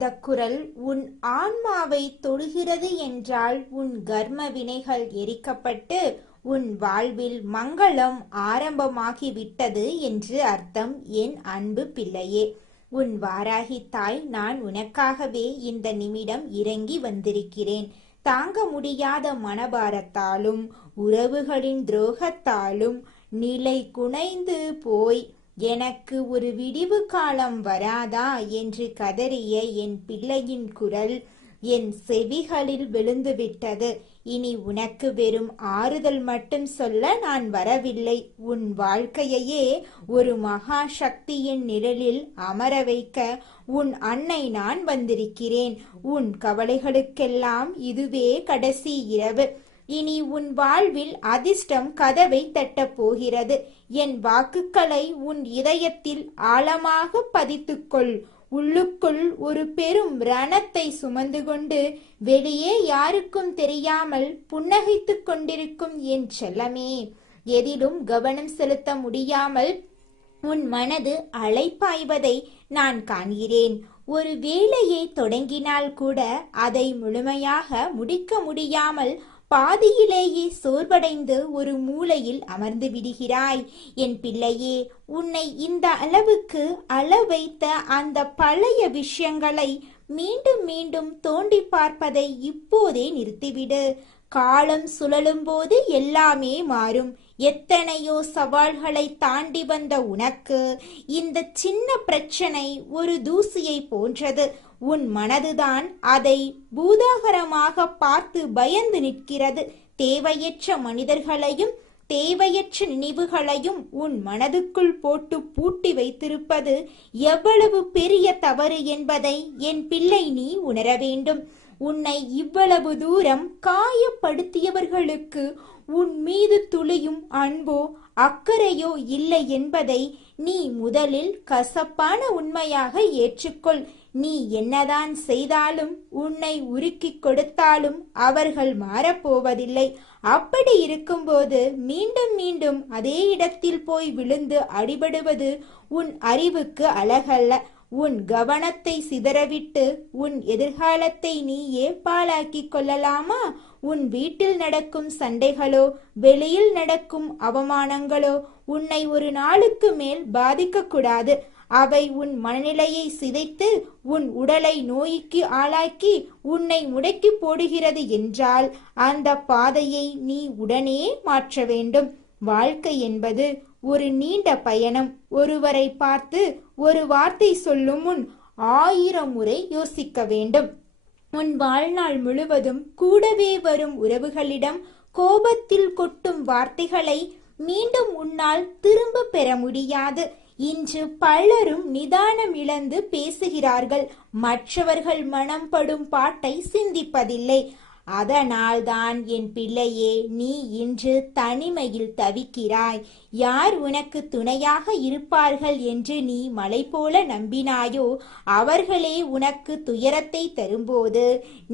இந்த குரல் உன் ஆன்மாவை தொடுகிறது என்றால் உன் கர்ம வினைகள் எரிக்கப்பட்டு உன் வாழ்வில் மங்களம் ஆரம்பமாகிவிட்டது என்று அர்த்தம். என் அன்பு பிள்ளையே, உன் வாராகி தாய் நான் உனக்காகவே இந்த நிமிடம் இறங்கி வந்திருக்கிறேன். தாங்க முடியாத மனபாரத்தாலும் உறவுகளின் துரோகத்தாலும் நிலை குனைந்து போய் எனக்கு ஒரு விடிவு காலம் வராதா என்று கதறிய என் பிள்ளையின் குரல் என் செவிகளில் விழுந்துவிட்டது. இனி உனக்கு வெறும் ஆறுதல் மட்டும் சொல்ல நான் வரவில்லை. உன் வாழ்க்கையையே ஒரு மகா சக்தியின் நிழலில் அமர வைக்க உன் அன்னை நான் வந்திருக்கிறேன். உன் கவலைகளுக்கெல்லாம் இதுவே கடைசி இரவு. இனி உன் வாழ்வில் அதிர்ஷ்டம் கதவை தட்டப் போகிறது. என் வாக்குகளை உன் இதயத்தில் ஆழமாக பதித்துக்கொள். உள்ளுக்குள் ஒரு பெரும் ரணத்தை சுமந்து கொண்டு வெளியே யாருக்கும் தெரியாமல் புன்னகைத்துக் கொண்டிருக்கும் என் செல்லமே, எதிலும் கவனம் செலுத்த முடியாமல் உன் மனது அலைப்பாய்வதை நான் காண்கிறேன். ஒரு வேலையை தொடங்கினால் கூட அதை முழுமையாக முடிக்க முடியாமல் பாதியிலேயே சோர்வடைந்து ஒரு மூலையில் அமர்ந்து விடுகிறாய். என் பிள்ளையே, உன்னை இந்த அளவுக்கு வைத்த அந்த பழைய விஷயங்களை மீண்டும் மீண்டும் தோண்டி பார்ப்பதை இப்போதே நிறுத்திவிடு. காலம் சுழலும் போது எல்லாமே மாறும். எத்தனையோ சவால்களை தாண்டி வந்த உனக்கு இந்த சின்ன பிரச்சனை ஒரு தூசியை போன்றது. உன் மனதுதான் அதை பூதாகரமாக பார்த்து பயந்து நிற்கிறது. தேவையற்ற மனிதர்களையும் தேவையற்ற நினைவுகளையும் உன் மனதுக்குள் போட்டு பூட்டி வைத்திருப்பது எவ்வளவு பெரிய தவறு என்பதை என் பிள்ளை நீ உணர வேண்டும். உன்னை இவ்வளவு தூரம் காயப்படுத்தியவர்களுக்கு உன் மீது துளியும் அன்போ அக்கறையோ இல்லை என்பதை நீ முதலில் கசப்பான உண்மையாக ஏற்றுக்கொள். நீ என்னதான் செய்தாலும் உன்னை உருக்கி கொடுத்தாலும் அவர்கள் மாறப்போவதில்லை. அப்படி இருக்கும்போது மீண்டும் மீண்டும் அதே இடத்தில் போய் விழுந்து அடிபடுவது உன் அறிவுக்கு அழகல்ல. உன் கவனத்தை சிதறவிட்டு உன் எதிர்காலத்தை நீயே பாழாக்கி கொள்ளலாமா? உன் வீட்டில் நடக்கும் சண்டைகளோ வெளியில் நடக்கும் அவமானங்களோ உன்னை ஒரு நாளுக்கு மேல் பாதிக்க கூடாது. அவை உன் மனநிலையை சிதைத்து உன் உடலை நோய்க்கு ஆளாக்கி உன்னை முடக்கி போடுகிறது என்றால் அந்த பாதையை நீ உடனே மாற்ற வேண்டும். வாழ்க்கை என்பது ஒரு நீண்ட பயணம். ஒருவரை பார்த்து ஒரு வார்த்தை சொல்லும் முன் 1000 முறை யோசிக்க வேண்டும். உன் வாழ்நாள் முழுவதும் கூடவே வரும் உறவுகளிடம் கோபத்தில் கொட்டும் வார்த்தைகளை மீண்டும் உன்னால் திரும்ப பெற முடியாது. இன்று பலரும் நிதானம் இழந்து பேசுகிறார்கள். மற்றவர்கள் மனம் படும் பாட்டை சிந்திப்பதில்லை. அதனால்தான் என் பிள்ளையே, நீ இன்று தனிமையில் தவிக்கிறாய். யார் உனக்கு துணையாக இருப்பார்கள் என்று நீ மலை போல நம்பினாயோ அவர்களே உனக்கு துயரத்தை தரும்போது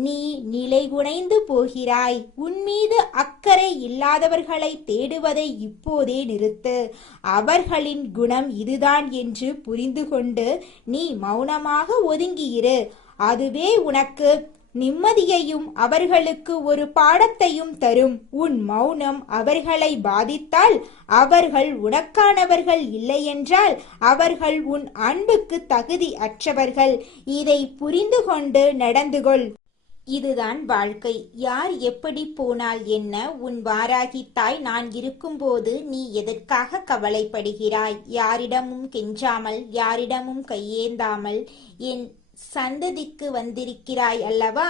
நீ நிலைகுலைந்து போகிறாய். உன்மீது அக்கறை இல்லாதவர்களை தேடுவதை இப்போதே நிறுத்து. அவர்களின் குணம் இதுதான் என்று புரிந்து கொண்டு நீ மௌனமாக ஒதுங்கியிரு. அதுவே உனக்கு நிம்மதியையும் அவர்களுக்கு ஒரு பாடத்தையும் தரும். உன் மௌனம் அவர்களை பாதித்தால் அவர்கள் உனக்கானவர்கள் இல்லை என்றால் அவர்கள் உன் அன்புக்கு தகுதி அற்றவர்கள். இதை புரிந்து கொண்டு நடந்து கொள். இதுதான் வாழ்க்கை. யார் எப்படி போனால் என்ன? உன் வாராகி தாய் நான் இருக்கும்போது நீ எதற்காக கவலைப்படுகிறாய்? யாரிடமும் கெஞ்சாமல் யாரிடமும் கையேந்தாமல் என் சந்ததிக்கு வந்திருக்கிறாய் அல்லவா?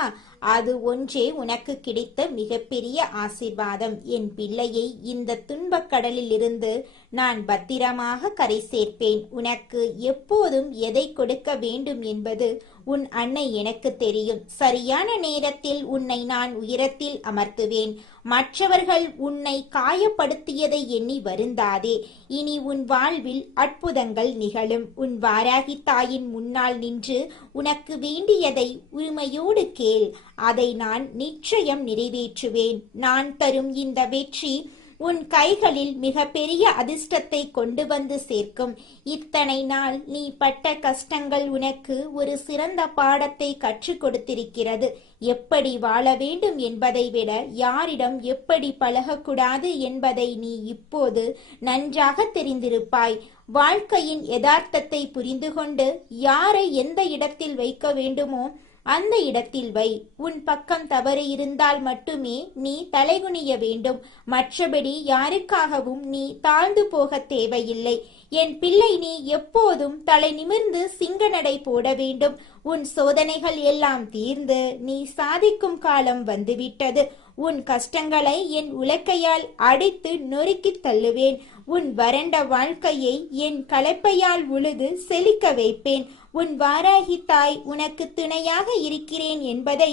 அது ஒன்றே உனக்கு கிடைத்த மிகப்பெரிய ஆசீர்வாதம். என் பிள்ளையை இந்த துன்பக் கடலில் இருந்து நான் பத்திரமாக கரை சேர்ப்பேன். உனக்கு எப்போதும் எதை கொடுக்க வேண்டும் என்பது உன் அன்னை எனக்கு தெரியும். சரியான நேரத்தில் உன்னை நான் உயரத்தில் அமர்த்துவேன். மற்றவர்கள் உன்னை காயப்படுத்தியதை எண்ணி வருந்தாதே. இனி உன் வாழ்வில் அற்புதங்கள் நிகழும். உன் வாராகி தாயின் முன்னால் நின்று உனக்கு வேண்டியதை உரிமையோடு கேள். அதை நான் நிச்சயம் நிறைவேற்றுவேன். நான் தரும் இந்த வெற்றி உன் கைகளில் மிகப்பெரிய அதிர்ஷ்டத்தை கொண்டு வந்து சேர்க்கும். இத்தனை நாள் நீ பட்ட கஷ்டங்கள் உனக்கு ஒரு சிறந்த பாடத்தை கற்றுக் கொடுத்திருக்கிறது. எப்படி வாழ வேண்டும் என்பதை விட யாரிடம் எப்படி பழகக்கூடாது என்பதை நீ இப்போது நன்றாக தெரிந்திருப்பாய். வாழ்க்கையின் யதார்த்தத்தை புரிந்து கொண்டு யாரை எந்த இடத்தில் வைக்க வேண்டுமோ அந்த இடத்தில் வை. உன் பக்கம் தவறு இருந்தால் மட்டுமே நீ தலைகுனிய வேண்டும். மற்றபடி யாருக்காகவும் நீ தாழ்ந்து போக தேவையில்லை. என் பிள்ளை, நீ எப்போதும் தலை நிமிர்ந்து சிங்க நடை போட வேண்டும். உன் சோதனைகள் எல்லாம் தீர்ந்து நீ சாதிக்கும் காலம் வந்துவிட்டது. உன் கஷ்டங்களை என் உலக்கையால் அடித்து நொறுக்கி தள்ளுவேன். உன் வறண்ட வாழ்க்கையை என் கலப்பையால் உழுது செழிக்க வைப்பேன். உன் வாராகி தாய் உனக்கு துணையாக இருக்கிறேன் என்பதை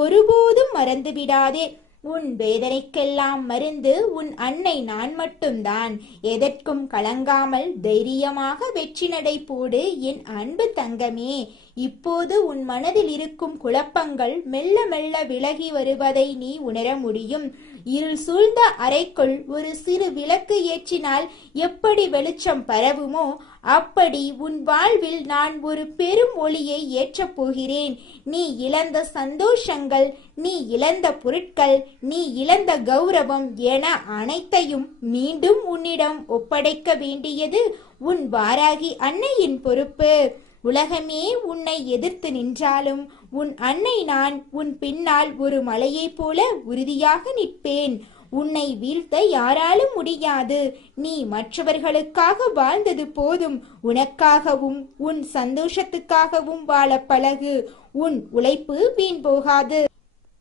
ஒருபோதும் மறந்துவிடாதே. உன் வேதனைக்கெல்லாம் மருந்து உன் அன்னை நான் மட்டும்தான். எதற்கும் கலங்காமல் தைரியமாக வெற்றி நடை போடு என் அன்பு தங்கமே. இப்போது உன் மனதில் இருக்கும் குழப்பங்கள் மெல்ல மெல்ல விலகி வருவதை நீ உணர முடியும். இருள் சூழ்ந்த அறைக்குள் ஒரு சிறு விளக்கு ஏற்றினால் எப்படி வெளிச்சம் பரவுமோ அப்படி உன் வாழ்வில் நான் ஒரு பெரும் ஒளியை ஏற்றப் போகிறேன். நீ இழந்த சந்தோஷங்கள், நீ இழந்த பொருட்கள், நீ இழந்த கௌரவம் என அனைத்தையும் மீண்டும் உன்னிடம் ஒப்படைக்க வேண்டியது உன் வாராகி அன்னையின் பொறுப்பு. உலகமே உன்னை எதிர்த்து நின்றாலும் உன் அன்னை நான் உன் பின்னால் ஒரு மலையைப் போல உறுதியாக நிற்பேன். உன்னை வீழ்த்த யாராலும் முடியாது. நீ மற்றவர்களுக்காக வாழ்ந்தது போதும். உனக்காகவும் உன் சந்தோஷத்துக்காகவும் வாழ பழகு. உன் உழைப்பு வீண் போகாது.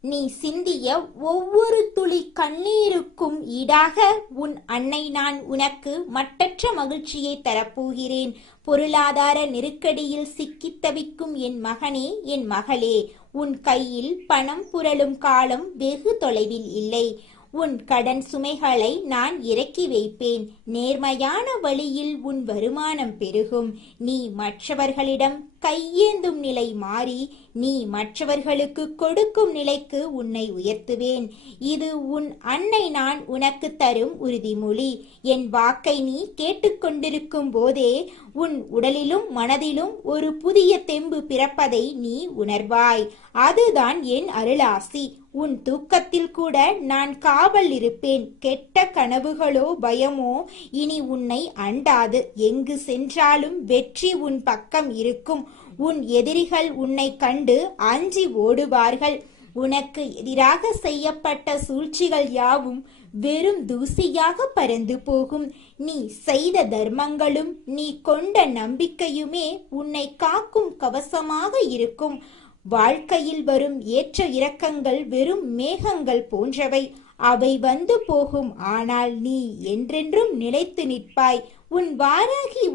நீ சிந்திய ஒவ்வொரு துளி கண்ணீருக்கும் ஈடாக உன் அன்னை நான் உனக்கு மட்டற்ற மகிழ்ச்சியை தரப்போகிறேன். பொருளாதார நெருக்கடியில் சிக்கித் தவிக்கும் என் மகனே, என் மகளே, உன் கையில் பணம் புரளும் காலம் வெகு தொலைவில் இல்லை. உன் கடன் சுமைகளை நான் இறக்கி வைப்பேன். நேர்மையான வழியில் உன் வருமானம் பெருகும். நீ மற்றவர்களிடம் கையேந்தும் நிலை மாறி நீ மற்றவர்களுக்கு கொடுக்கும் நிலைக்கு உன்னை உயர்த்துவேன். இது உன் அன்னை நான் உனக்கு தரும் உறுதிமொழி. என் வாக்கை நீ கேட்டுக்கொண்டிருக்கும் போதே உன் உடலிலும் மனதிலும் ஒரு புதிய தெம்பு பிறப்பதை நீ உணர்வாய். அதுதான் என் அருளாசி. உன் தூக்கத்தில் கூட நான் காவல் இருப்பேன். கெட்ட கனவுகளோ பயமோ இனி உன்னை அண்டாது. எங்கு சென்றாலும் வெற்றி உன் பக்கம் இருக்கும். உன் எதிரிகள் உன்னை கண்டு அஞ்சி ஓடுவார்கள். உனக்கு எதிராக செய்யப்பட்ட சூழ்ச்சிகள் யாவும் வெறும் தூசியாக பறந்து போகும். நீ செய்த தர்மங்களும் நீ கொண்ட நம்பிக்கையுமே உன்னை காக்கும் கவசமாக இருக்கும். வாழ்க்கையில் வரும் ஏற்ற இறக்கங்கள் வெறும் மேகங்கள் போன்றவை. அவை வந்து போகும். ஆனால் நீ என்றென்றும் நிலைத்து நிற்பாய். உன் வாராகி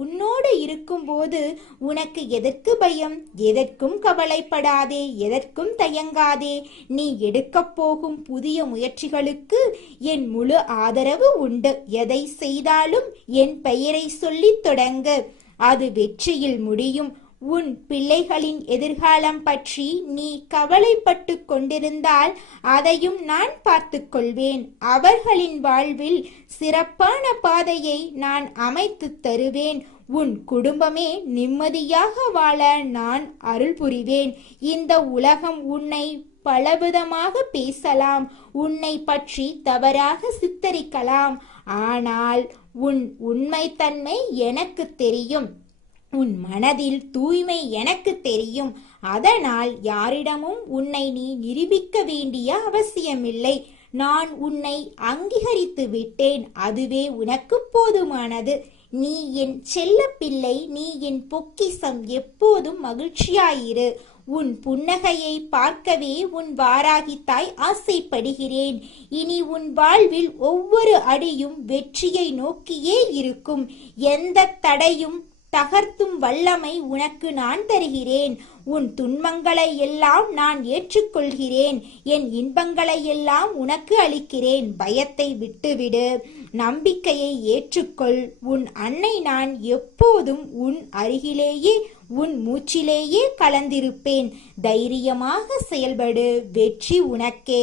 உன்னோடு இருக்கும்போது உனக்கு எதற்கு பயம்? எதற்கும் கவலைப்படாதே, எதற்கும் தயங்காதே. நீ எடுக்கப் போகும் புதிய முயற்சிகளுக்கு என் முழு ஆதரவு உண்டு. எதை செய்தாலும் என் பெயரை சொல்லித் தொடங்கு. அது வெற்றியில் முடியும். உன் பிள்ளைகளின் எதிர்காலம் பற்றி நீ கவலைப்பட்டு கொண்டிருந்தால் அதையும் நான் பார்த்து கொள்வேன். அவர்களின் வாழ்வில் சிறப்பான பாதையை நான் அமைத்து தருவேன். உன் குடும்பமே நிம்மதியாக வாழ நான் அருள் புரிவேன். இந்த உலகம் உன்னை பலவிதமாக பேசலாம், உன்னை பற்றி தவறாக சித்தரிக்கலாம். ஆனால் உன் உண்மைத்தன்மை எனக்கு தெரியும். உன் மனதில் தூய்மை எனக்கு தெரியும். அதனால் யாரிடமும் உன்னை நீ நிரூபிக்க வேண்டிய அவசியமில்லை. நான் உன்னை அங்கீகரித்து விட்டேன். அதுவே உனக்கு போதுமானது. நீ என் செல்ல பிள்ளை, நீ என் பொக்கிசம். எப்போதும் மகிழ்ச்சியாயிரு. உன் புன்னகையை பார்க்கவே உன் வாராகி தாய் ஆசைப்படுகிறேன். இனி உன் வாழ்வில் ஒவ்வொரு அடியும் வெற்றியை நோக்கியே இருக்கும். எந்த தடையும் தகர்த்தும் வல்லமை உனக்கு நான் தருகிறேன். உன் துன்பங்களை எல்லாம் நான் ஏற்றுக்கொள்கிறேன், என் இன்பங்களை எல்லாம் உனக்கு அளிக்கிறேன். பயத்தை விட்டுவிடு, நம்பிக்கையை ஏற்றுக்கொள். உன் அன்னை நான் எப்போதும் உன் அருகிலேயே, உன் மூச்சிலேயே கலந்திருப்பேன். தைரியமாக செயல்படு, வெற்றி உனக்கே.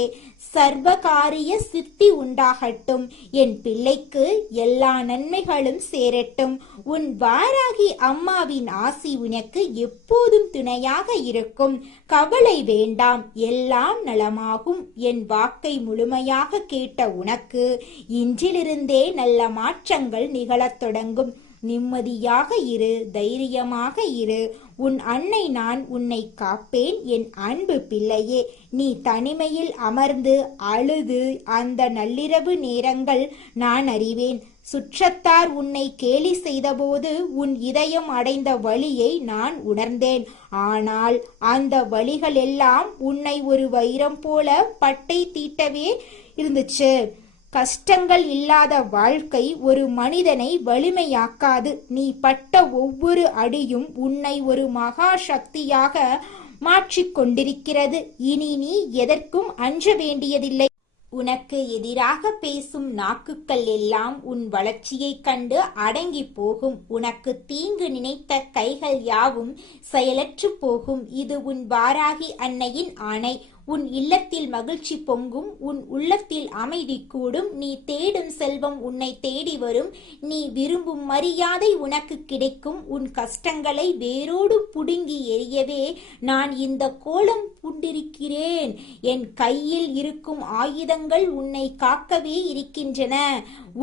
சர்வகாரிய சித்தி உண்டாகட்டும். என் பிள்ளைக்கு எல்லா நன்மைகளும் சேரட்டும். உன் வாராகி அம்மாவின் ஆசி உனக்கு எப்போதும் துணையாக இருக்கும். கவலை வேண்டாம், எல்லாம் நலமாகும். என் வாக்கை முழுமையாக கேட்ட உனக்கு இன்றிலிருந்தே நல்ல மாற்றங்கள் நிகழத் தொடங்கும். நிம்மதியாக இரு, தைரியமாக இரு. உன் அன்னை நான் உன்னை காப்பேன் என் அன்பு பிள்ளையே. நீ தனிமையில் அமர்ந்து அழுது அந்த நள்ளிரவு நேரங்கள் நான் அறிவேன். சுற்றத்தார் உன்னை கேலி செய்தபோது உன் இதயம் அடைந்த வலியை நான் உணர்ந்தேன். ஆனால் அந்த வலிகள் எல்லாம் உன்னை ஒரு வைரம் போல பட்டை தீட்டவே இருந்துச்சு. கஷ்டங்கள் இல்லாத வாழ்க்கை ஒரு மனிதனை வலிமையாக்காது. நீ பட்ட ஒவ்வொரு அடியும் உன்னை ஒரு மகா சக்தியாக மாற்றிக்கொண்டிருக்கிறது. இனி நீ எதற்கும் அஞ்ச வேண்டியதில்லை. உனக்கு எதிராக பேசும் நாக்குகள் எல்லாம் உன் வளர்ச்சியைக் கண்டு அடங்கி போகும். உனக்கு தீங்கு நினைத்த கைகள் யாவும் செயலற்று போகும். இது உன் வாராகி அன்னையின் ஆணை. உன் இல்லத்தில் மகிழ்ச்சி பொங்கும், உன் உள்ளத்தில் அமைதி கூடும். நீ தேடும் செல்வம் உன்னை தேடி வரும். நீ விரும்பும் மரியாதை உனக்கு கிடைக்கும். உன் கஷ்டங்களை வேரோடு புடுங்கி எறியவே நான் இந்த கோலம் பூண்டிருக்கிறேன். என் கையில் இருக்கும் ஆயுதங்கள் உன்னை காக்கவே இருக்கின்றன.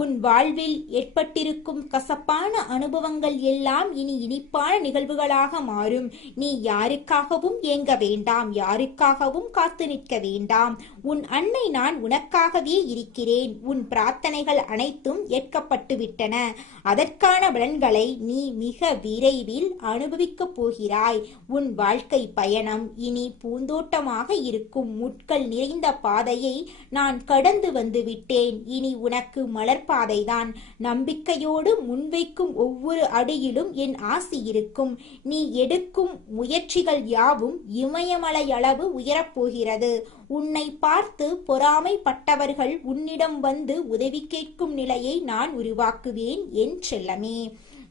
உன் வாழ்வில் ஏற்பட்டிருக்கும் கசப்பான அனுபவங்கள் எல்லாம் இனி இனிப்பான நிகழ்வுகளாக மாறும். நீ யாருக்காகவும் ஏங்க வேண்டாம், யாருக்காகவும் காத்து நிற்க வேண்டாம். உன் அன்னை நான் உனக்காகவே இருக்கிறேன். உன் பிரார்த்தனைகள் அனைத்தும் ஏற்கப்பட்டு விட்டன. அதற்கான பலன்களை நீ மிக விரைவில் அனுபவிக்கப் போகிறாய். உன் வாழ்க்கை பயணம் இனி பூந்தோட்டமாக இருக்கும். முட்கள் நிறைந்த பாதையை நான் கடந்து வந்து விட்டேன். இனி உனக்கு மலர்பாதைதான். நம்பிக்கையோடு முன்வைக்கும் ஒவ்வொரு அடியிலும் என் ஆசி இருக்கும். நீ எடுக்கும் முயற்சிகள் யாவும் இமயமலை அளவு உயரப்போகிறது. உன்னை பார்த்து பொறாமைப்பட்டவர்கள் உன்னிடம் வந்து உதவி கேட்கும் நிலையை நான் உருவாக்குவேன் என் செல்லமே.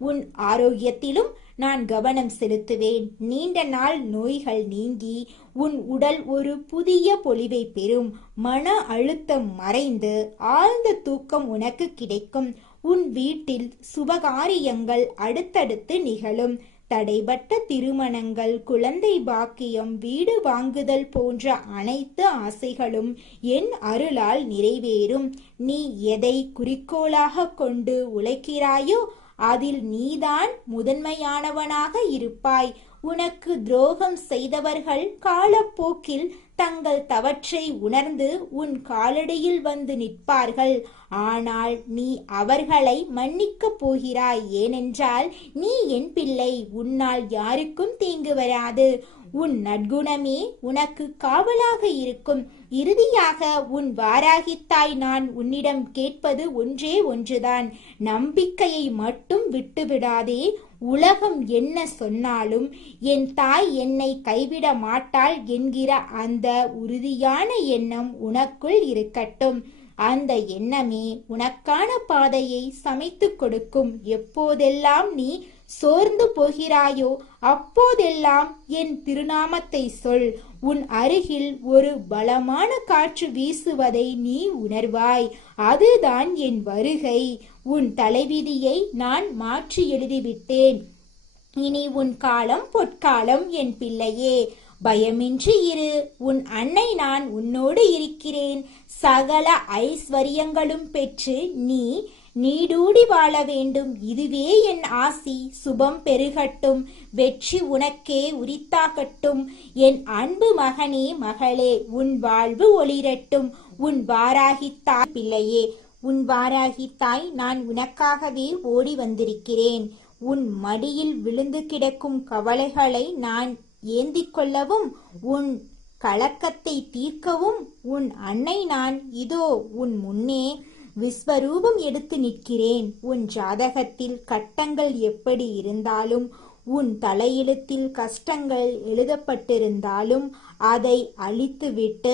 உன் ஆரோக்கியத்திலும் நான் கவனம் செலுத்துவேன். நீண்ட நாள் நோய்கள் நீங்கி உன் உடல் ஒரு புதிய பொலிவை பெறும். மன அழுத்தம் மறைந்து ஆழ்ந்த தூக்கம் உனக்கு கிடைக்கும். உன் வீட்டில் சுபகாரியங்கள் அடுத்தடுத்து நிகழும். தடைபட்ட திருமணங்கள், குழந்தை பாக்கியம், வீடு வாங்குதல் போன்ற அனைத்து ஆசைகளும் என் அருளால் நிறைவேறும். நீ எதை குறிக்கோளாக கொண்டு உழைக்கிறாயோ அதில் நீதான் முதன்மையானவனாக இருப்பாய். உனக்கு துரோகம் செய்தவர்கள் காலப்போக்கில் தங்கள் தவற்றை உணர்ந்து உன் காலடியில் வந்து நிற்பார்கள். ஆனால் நீ அவர்களை மன்னிக்கப் போகிறாய். ஏனென்றால் நீ என் பிள்ளை. உன்னால் யாருக்கும் தீங்கு வராது. உன் நற்குணமே உனக்கு காவலாக இருக்கும். இறுதியாக உன் வாராகித்தாய் நான் உன்னிடம் கேட்பது ஒன்றே ஒன்றுதான். நம்பிக்கையை மட்டும் விட்டுவிடாதே. உலகம் என்ன சொன்னாலும் என் தாய் என்னை கைவிட மாட்டாள் என்கிற அந்த உறுதியான எண்ணம் உனக்குள் இருக்கட்டும். அந்த எண்ணமே உனக்கான பாதையை சமைத்து கொடுக்கும். எப்போதெல்லாம் நீ சோர்ந்து போகிறாயோ அப்போதெல்லாம் என் திருநாமத்தை சொல். உன் அருகில் ஒரு பலமான காற்று வீசுவதை நீ உணர்வாய். அதுதான் என் வருகை. உன் தலைவிதியை நான் மாற்றி எழுதிவிட்டேன். இனி உன் காலம் பொற்காலம் என் பிள்ளையே. பயமின்றி இரு. உன் அன்னை நான் உன்னோடு இருக்கிறேன். சகல ஐஸ்வர்யங்களும் பெற்று நீ நீடூடி வாழ வேண்டும். இதுவே என் ஆசி. சுபம் பெருகட்டும். வெற்றி உனக்கே உரித்தாகட்டும். என் அன்பு மகனே, மகளே, உன் வாழ்வு ஒளிரட்டும். உன் வாராகித்தாய் பிள்ளையே, உன் வாராகித்தாய் நான் உனக்காகவே ஓடி வந்திருக்கிறேன். உன் மடியில் விழுந்து கிடக்கும் கவலைகளை நான் ஏந்திக் கொள்ளவும், உன் கலக்கத்தை தீர்க்கவும் உன் அன்னை நான் இதோ உன் முன்னே விஸ்வரூபம் எடுத்து நிற்கிறேன். உன் ஜாதகத்தில் கட்டங்கள் எப்படி இருந்தாலும் உன் தலையெழுத்தில் கஷ்டங்கள் எழுதப்பட்டிருந்தாலும் அதை அழித்துவிட்டு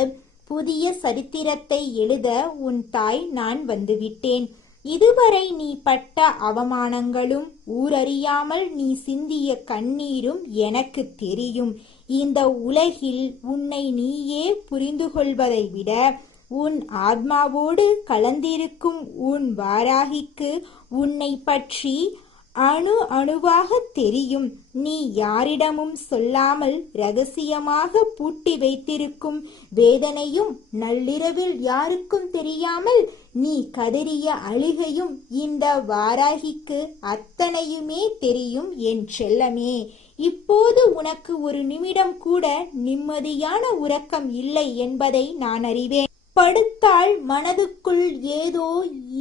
புதிய சரித்திரத்தை எழுத உன் தாய் நான் வந்துவிட்டேன். இதுவரை நீ பட்ட அவமானங்களும் ஊரறியாமல் நீ சிந்திய கண்ணீரும் எனக்கு தெரியும். இந்த உலகில் உன்னை நீயே புரிந்து கொள்வதை விட உன் ஆத்மாவோடு கலந்திருக்கும் உன் வாராகிக்கு உன்னை பற்றி அணு அணுவாக தெரியும். நீ யாரிடமும் சொல்லாமல் ரகசியமாக பூட்டி வைத்திருக்கும் வேதனையும் நள்ளிரவில் யாருக்கும் தெரியாமல் நீ கதறிய அழுகையும் இந்த வாராகிக்கு அத்தனையுமே தெரியும் என் செல்லமே. இப்போது உனக்கு ஒரு நிமிடம் கூட நிம்மதியான உறக்கம் இல்லை என்பதை நான் அறிவேன். படுத்தால் மனதுக்குள் ஏதோ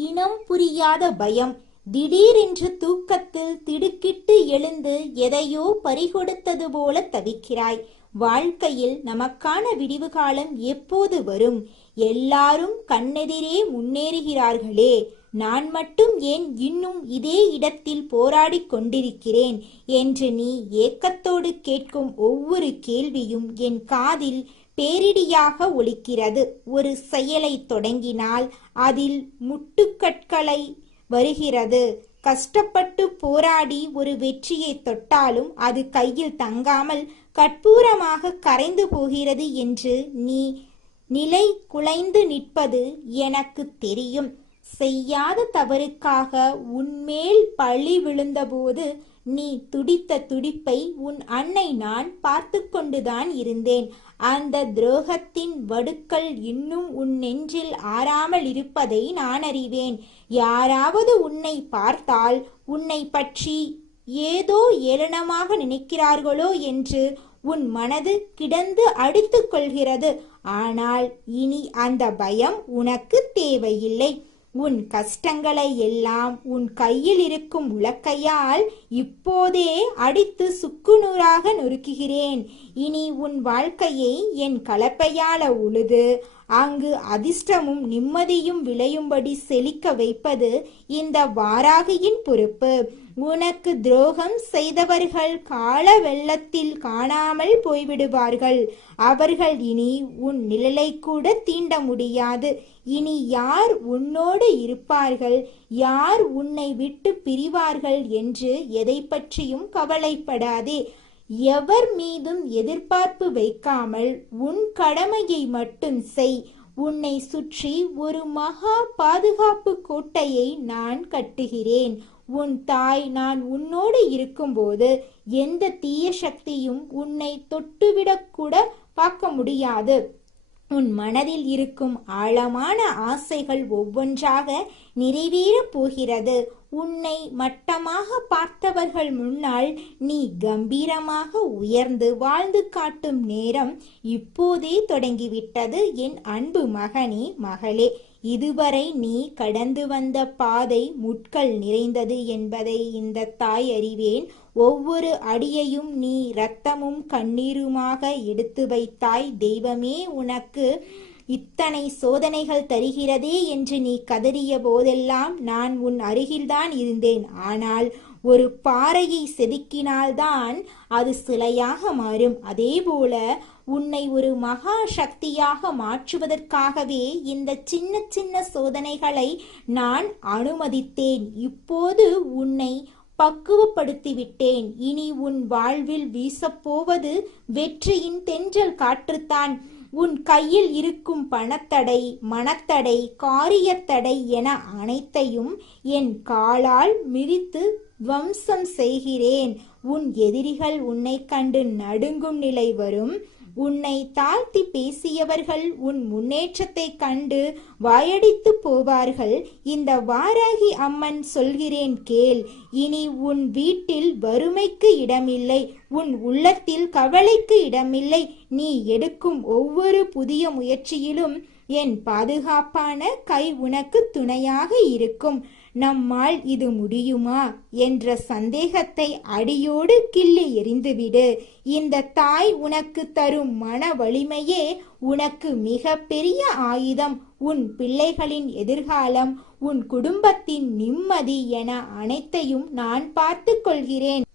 இனம் புரியாத பயம். திடீரென்று தூக்கத்தில் திடுக்கிட்டு எழுந்து எதையோ பறிகொடுத்தது போல தவிக்கிறாய். வாழ்க்கையில் நமக்கான விடிவு காலம் எப்போது வரும்? எல்லாரும் கண்ணெதிரே முன்னேறுகிறார்களே, நான் மட்டும் ஏன் இன்னும் இதே இடத்தில் போராடி கொண்டிருக்கிறேன் என்று நீ ஏக்கத்தோடு கேட்கும் ஒவ்வொரு கேள்வியும் என் காதில் பேரிடியாக ஒலிக்கிறது. ஒரு செயலை தொடங்கினால் அதில் முட்டுக்கட்களை வருகிறது. கஷ்டப்பட்டு போராடி ஒரு வெற்றியை தொட்டாலும் அது கையில் தங்காமல் கற்பூரமாக கரைந்து போகிறது என்று நீ நிலை குலைந்து நிற்பது எனக்கு தெரியும். செய்யாத தவறுக்காக உன்மேல் பழி விழுந்தபோது நீ துடித்த துடிப்பை உன் அன்னை நான் பார்த்து கொண்டுதான் இருந்தேன். அந்த துரோகத்தின் வடுக்கள் இன்னும் உன் நெஞ்சில் ஆறாமல் இருப்பதை நான் அறிவேன். யாராவது உன்னை பார்த்தால் உன்னை பற்றி ஏதோ ஏளனமாக நினைக்கிறார்களோ என்று உன் மனது கிடந்து அடித்துக் கொள்கிறது. ஆனால் இனி அந்த பயம் உனக்கு தேவையில்லை. உன் கஷ்டங்களை எல்லாம் உன் கையில் இருக்கும் உலக்கையால் இப்போதே அடித்து சுக்குநூறாக நொறுக்குகிறேன். இனி உன் வாழ்க்கையை என் கலப்பையால உழுது அங்கு அதிர்ஷ்டமும் நிம்மதியும் விளையும்படி செழிக்க வைப்பது இந்த வாராகியின் பொறுப்பு. உனக்கு துரோகம் செய்தவர்கள் கால வெள்ளத்தில் காணாமல் போய்விடுவார்கள். அவர்கள் இனி உன் நிழலை கூட தீண்ட முடியாது. இனி யார் உன்னோடு இருப்பார்கள், யார் உன்னை விட்டு பிரிவார்கள் என்று எதை பற்றியும் கவலைப்படாதே. எவர் மீதும் எதிர்பார்ப்பு வைக்காமல் உன் கடமையை மட்டும் செய். உன்னை சுற்றி ஒரு மகா பாதுகாப்பு கோட்டையை நான் கட்டுகிறேன். உன் தாய் நான் உன்னோடு இருக்கும்போது எந்த தீய சக்தியும் உன்னை தொட்டுவிடக்கூட பார்க்க முடியாது. உன் மனதில் இருக்கும் ஆழமான ஆசைகள் ஒவ்வொன்றாக நிறைவேறப் போகிறது. உன்னை மட்டமாக பார்த்தவர்கள் முன்னால் நீ கம்பீரமாக உயர்ந்து வாழ்ந்து காட்டும் நேரம் இப்போதே தொடங்கிவிட்டது என் அன்பு மகனே, மகளே. இதுவரை நீ கடந்து வந்த பாதை முட்கள் நிறைந்தது என்பதை இந்த தாய் அறிவேன். ஒவ்வொரு அடியையும் நீ இரத்தமும் கண்ணீருமாக எடுத்து வைத்தாய். தெய்வமே உனக்கு இத்தனை சோதனைகள் தருகிறதே என்று நீ கதறிய போதெல்லாம் நான் உன் அருகில்தான் இருந்தேன். ஆனால் ஒரு பாறையை செதுக்கினால்தான் அது சிலையாக மாறும். அதேபோல உன்னை ஒரு மகா சக்தியாக மாற்றுவதற்காகவே இந்த சின்ன சின்ன சோதனைகளை நான் அனுமதித்தேன். இப்போது உன்னை பக்குவப்படுத்திவிட்டேன். இனி உன் வாழ்வில் வீசப்போவது வெற்றியின் தென்றல் காற்றுத்தான். உன் கையில் இருக்கும் பணத்தடை, மனத்தடை, காரியத்தடை என அனைத்தையும் என் காலால் மிதித்து வம்சம் செய்கிறேன். உன் எதிரிகள் உன்னை கண்டு நடுங்கும் நிலை வரும். உன்னை தாழ்த்தி பேசியவர்கள் உன் முன்னேற்றத்தை கண்டு வாயடித்து போவார்கள். இந்த வாராகி அம்மன் சொல்கிறேன் கேள். இனி உன் வீட்டில் வறுமைக்கு இடமில்லை, உன் உள்ளத்தில் கவலைக்கு இடமில்லை. நீ எடுக்கும் ஒவ்வொரு புதிய முயற்சியிலும் என் பாதுகாப்பான கை உனக்கு துணையாக இருக்கும். நம்மால் இது முடியுமா என்ற சந்தேகத்தை அடியோடு கிள்ளி எறிந்துவிடு. இந்த தாய் உனக்கு தரும் மன வலிமையே உனக்கு மிக பெரிய ஆயுதம். உன் பிள்ளைகளின் எதிர்காலம், உன் குடும்பத்தின் நிம்மதி என அனைத்தையும் நான் பார்த்து கொள்கிறேன்.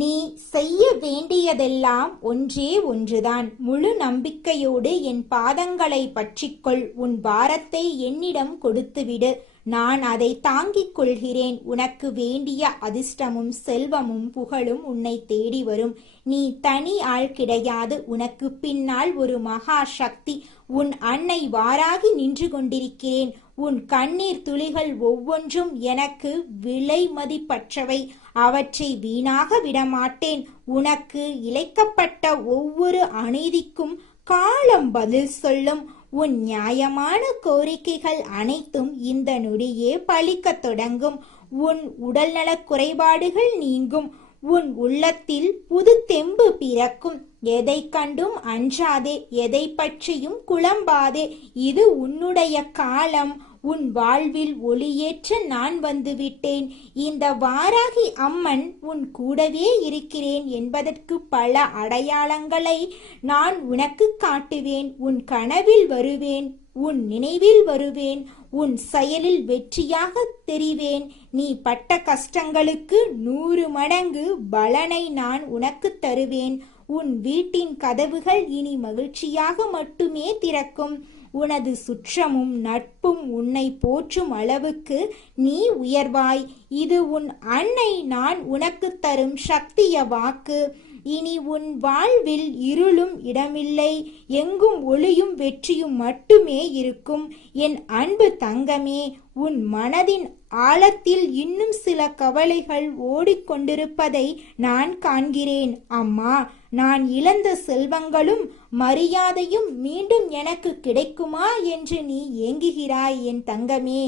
நீ செய்ய வேண்டியதெல்லாம் ஒன்றே ஒன்றுதான். முழு நம்பிக்கையோடு என் பாதங்களை பற்றிக்கொள். உன் பாரத்தை என்னிடம் கொடுத்துவிடு. நான் அதை தாங்கிக் கொள்கிறேன். உனக்கு வேண்டிய அதிர்ஷ்டமும் செல்வமும் புகழும் உன்னை தேடி வரும். நீ தனி ஆள் கிடையாது. உனக்கு பின்னால் ஒரு மகா சக்தி, உன் அன்னை வாராகி நின்று கொண்டிருக்கிறேன். உன் கண்ணீர் துளிகள் ஒவ்வொன்றும் எனக்கு விலை மதிப்பற்றவை. அவற்றை வீணாக விடமாட்டேன். உனக்கு இழைக்கப்பட்ட ஒவ்வொரு அநீதிக்கும் காலம் பதில் சொல்லும். உன் நியாயமான கோரிக்கைகள் அனைத்தும் இந்த நொடியே பலிக்கத் தொடங்கும். உன் உடல்நலக் குறைபாடுகள் நீங்கும். உன் உள்ளத்தில் புது தெம்பு பிறக்கும். எதை கண்டும் அஞ்சாதே, எதை பற்றியும் குழம்பாதே. இது உன்னுடைய காலம். உன் வாழ்வில் ஒளியேற்ற நான் வந்துவிட்டேன். இந்த வாராகி அம்மன் உன் கூடவே இருக்கிறேன் என்பதற்கு பல அடையாளங்களை நான் உனக்கு காட்டுவேன். உன் கனவில் வருவேன், உன் நினைவில் வருவேன், உன் செயலில் வெற்றியாக தெரிவேன். நீ பட்ட கஷ்டங்களுக்கு 100 மடங்கு பலனை நான் உனக்கு தருவேன். உன் வீட்டின் கதவுகள் இனி மகிழ்ச்சியாக மட்டுமே திறக்கும். உனது சுற்றமும் நட்பும் உன்னை போற்றும் அளவுக்கு நீ உயர்வாய். இது உன் அன்னை நான் உனக்கு தரும் சக்திய வாக்கு. இனி உன் வாழ்வில் இருளும் இடமில்லை. எங்கும் ஒளியும் வெற்றியும் மட்டுமே இருக்கும். என் அன்பு தங்கமே, உன் மனதின் ஆழத்தில் இன்னும் சில கவலைகள் ஓடிக்கொண்டிருப்பதை நான் காண்கிறேன். அம்மா, நான் இழந்த செல்வங்களும் மரியாதையும் மீண்டும் எனக்கு கிடைக்குமா என்று நீ ஏங்குகிறாய் என் தங்கமே.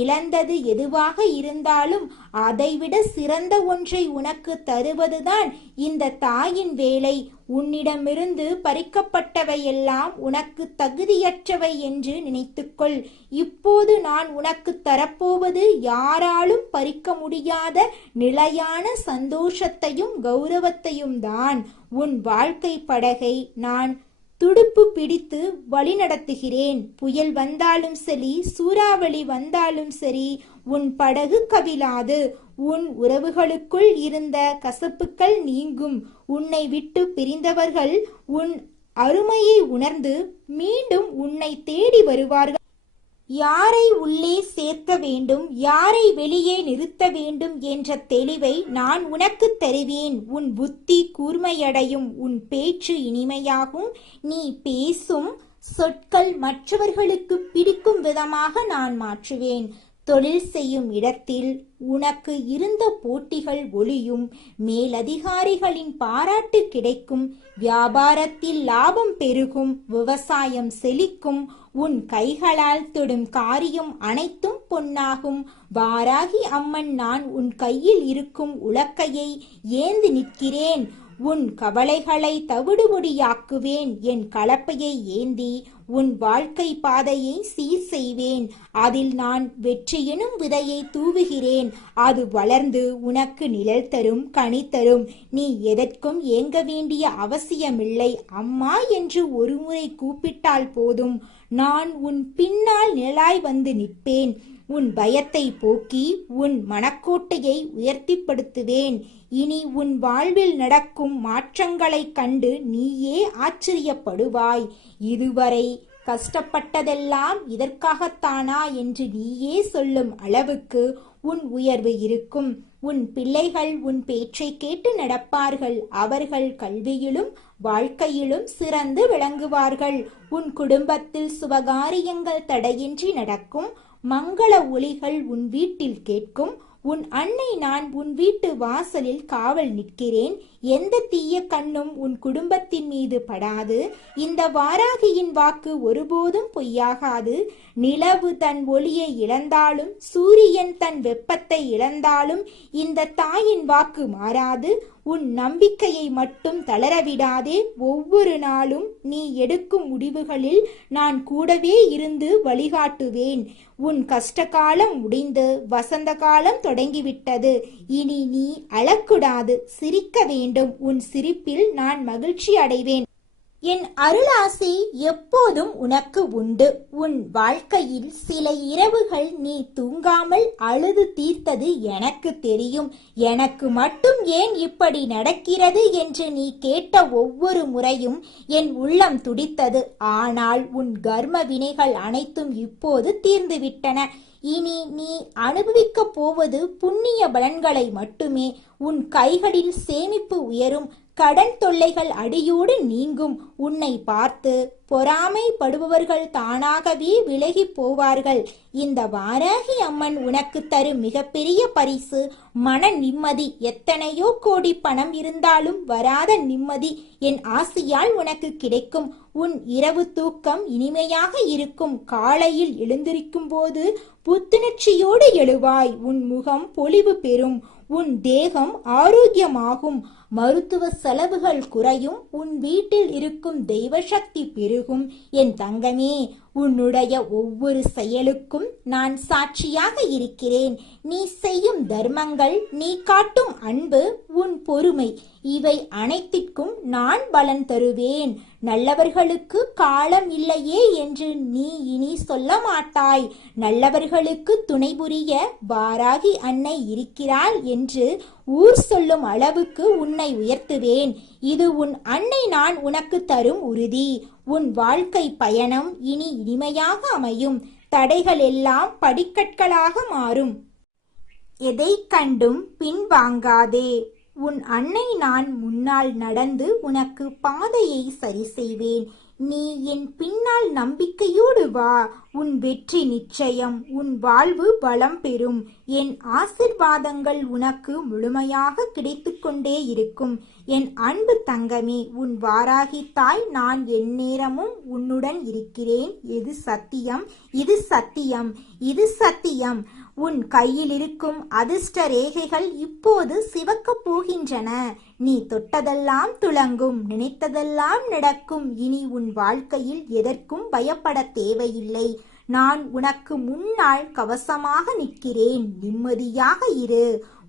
இழந்தது எதுவாக இருந்தாலும் அதைவிட சிறந்த ஒன்றை உனக்கு தருவதுதான் இந்த தாயின் வேலை. உன்னிடமிருந்து பறிக்கப்பட்டவையெல்லாம் உனக்கு தகுதியற்றவை என்று நினைத்துக்கொள். இப்போது நான் உனக்கு தரப்போவது யாராலும் பறிக்க முடியாத நிலையான சந்தோஷத்தையும் கௌரவத்தையும் தான். உன் வாழ்க்கை படகை நான் துடுப்பு பிடித்து வழிநடத்துகிறேன். புயல் வந்தாலும் சரி, சூறாவளி வந்தாலும் சரி, உன் படகு கவிழாது. உன் உறவுகளுக்குள் இருந்த கசப்புக்கள் நீங்கும். உன்னை விட்டு பிரிந்தவர்கள் உன் அருமையை உணர்ந்து மீண்டும் உன்னை தேடி வருவார்கள். யாரை உள்ளே சேர்க்க வேண்டும், யாரை வெளியே நிறுத்த வேண்டும் என்ற தெளிவை நான் உனக்கு தருவேன். உன் புத்தி கூர்மையடையும், உன் பேச்சு இனிமையாகும். நீ பேசும் சொற்கள் மற்றவர்களுக்கு பிடிக்கும் விதமாக நான் மாற்றுவேன். தொழில் செய்யும் இடத்தில் உனக்கு இருந்த போட்டிகள் ஒளியும். மேலதிகாரிகளின் பாராட்டு கிடைக்கும். வியாபாரத்தில் லாபம் பெருகும். விவசாயம் செழிக்கும். உன் கைகளால் தொடும் காரியம் அனைத்தும் பொன்னாகும். வாராகி அம்மன் நான் உன் கையில் இருக்கும் உலக்கையை ஏந்தி நிற்கிறேன். உன் கவலைகளை தவிடுபொடியாக்குவேன். என் கலப்பையை ஏந்தி உன் வாழ்க்கை பாதையை சீர் செய்வேன். அதில் நான் வெற்றி எனும் விதையை தூவுகிறேன். அது வளர்ந்து உனக்கு நிழல் தரும், கனி தரும். நீ எதற்கும் ஏங்க வேண்டிய அவசியமில்லை. அம்மா என்று ஒருமுறை கூப்பிட்டால் போதும். நான் உன் பின்னால் நிழலாய் வந்து நிற்பேன். உன் பயத்தை போக்கி உன் மனக்கோட்டையை உயர்த்திப்படுத்துவேன். இனி உன் வாழ்வில் நடக்கும் மாற்றங்களைக் கண்டு நீயே ஆச்சரியப்படுவாய். இதுவரை கஷ்டப்பட்டதெல்லாம் இதற்காகத்தானா என்று நீயே சொல்லும் அளவுக்கு உன் உயர்வு இருக்கும். உன் பிள்ளைகள் உன் பேச்சை கேட்டு நடப்பார்கள். அவர்கள் கல்வியிலும் வாழ்க்கையிலும் சிறந்து விளங்குவார்கள். உன் குடும்பத்தில் சுபகாரியங்கள் தடையின்றி நடக்கும். மங்கள ஒலிகள் உன் வீட்டில் கேட்கும். உன் அன்னை நான் உன் வீட்டு வாசலில் காவல் நிற்கிறேன். எந்த தீய கண்ணும் உன் குடும்பத்தின் மீது படாது. இந்த வாராகியின் வாக்கு ஒருபோதும் பொய்யாகாது. நிலவு தன் ஒளியை இழந்தாலும், சூரியன் தன் வெப்பத்தை இழந்தாலும் இந்த தாயின் வாக்கு மாறாது. உன் நம்பிக்கையை மட்டும் தளரவிடாதே. ஒவ்வொரு நாளும் நீ எடுக்கும் முடிவுகளில் நான் கூடவே இருந்து வழிகாட்டுவேன். உன் கஷ்டகாலம் முடிந்து வசந்த காலம் தொடங்கிவிட்டது. இனி நீ அழக்கூடாது, சிரிக்க வேண்டும். உன் சிரிப்பில் நான் மகிழ்ச்சி அடைவேன். என் அருளாசி எப்போதும் உனக்கு உண்டு. உன் வாழ்க்கையில் சில இரவுகள் நீ தூங்காமல் அழுது தீர்த்தது எனக்கு தெரியும். எனக்கு மட்டும் ஏன் இப்படி நடக்கிறது என்று நீ கேட்ட ஒவ்வொரு முறையும் என் உள்ளம் துடித்தது. ஆனால் உன் கர்ம வினைகள் அனைத்தும் இப்போது தீர்ந்துவிட்டன. இனி நீ அனுபவிக்கப் போவது புண்ணிய பலன்களை மட்டுமே. உன் கைகளில் சேமிப்பு உயரும். கடன் தொல்லைகள் அடியோடு நீங்கும். உன்னை பார்த்து பொறாமைப்படுபவர்கள் தானாகவே விலகி போவார்கள். இந்த வாராகி அம்மன் உனக்கு தரும் மிகப்பெரிய பரிசு மன நிம்மதி. எத்தனையோ கோடி பணம் இருந்தாலும் வராத நிம்மதி என் ஆசியால் உனக்கு கிடைக்கும். உன் இரவு தூக்கம் இனிமையாக இருக்கும். காலையில் எழுந்திருக்கும் போது புத்துணர்ச்சியோடு எழுவாய். உன் முகம் பொலிவு பெறும். உன் தேகம் ஆரோக்கியமாகும். மருத்துவ செலவுகள் குறையும். உன் வீட்டில் இருக்கும் தெய்வ சக்தி பெருகும். என் தங்கமே, உன்னுடைய ஒவ்வொரு செயலுக்கும் நான் சாட்சியாக இருக்கிறேன். நீ செய்யும் தர்மங்கள், நீ காட்டும் அன்பு, உன் பொறுமை, இவை அனைத்திற்கும் நான் பலன் தருவேன். நல்லவர்களுக்கு காலம் இல்லையே என்று நீ இனி சொல்ல மாட்டாய். நல்லவர்களுக்கு துணை புரிய வாராகி அன்னை இருக்கிறாள் என்று ஊர் சொல்லும் அளவுக்கு உன்னை உயர்த்துவேன். இது உன் அன்னை நான் உனக்கு தரும் உறுதி. உன் வாழ்க்கை பயணம் இனி இனிமையாக அமையும். தடைகள் எல்லாம் படிக்கற்களாக மாறும். எதை கண்டும் பின்வாங்காதே. உன் அன்னை நான் முன்னால் நடந்து உனக்கு பாதையை சரி செய்வேன். நீ என் பின்னால் நம்பிக்கையோடு வா. உன் வெற்றி நிச்சயம். உன் வாழ்வு வளம் பெறும். என் ஆசிர்வாதங்கள் உனக்கு முழுமையாக கிடைத்து கொண்டே இருக்கும். என் அன்பு தங்கமே, உன் வாராகி தாய் நான் எந்நேரமும் உன்னுடன் இருக்கிறேன். இது சத்தியம், இது சத்தியம், இது சத்தியம். உன் கையில் இருக்கும் அதிர்ஷ்ட ரேகைகள் இப்போது சிவக்கப் போகின்றன. நீ தொட்டதெல்லாம் துலங்கும். நினைத்ததெல்லாம் நடக்கும். இனி உன் வாழ்க்கையில் எதற்கும் பயப்பட தேவையில்லை. நான் உனக்கு முன்னால் கவசமாக நிற்கிறேன். நிம்மதியாக இரு.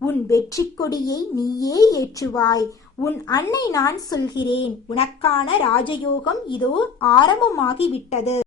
உன் வெற்றி கொடியை நீயே ஏற்றுவாய். உன் அன்னை நான் சொல்கிறேன். உனக்கான ராஜயோகம் இதோ ஆரம்பமாகிவிட்டது.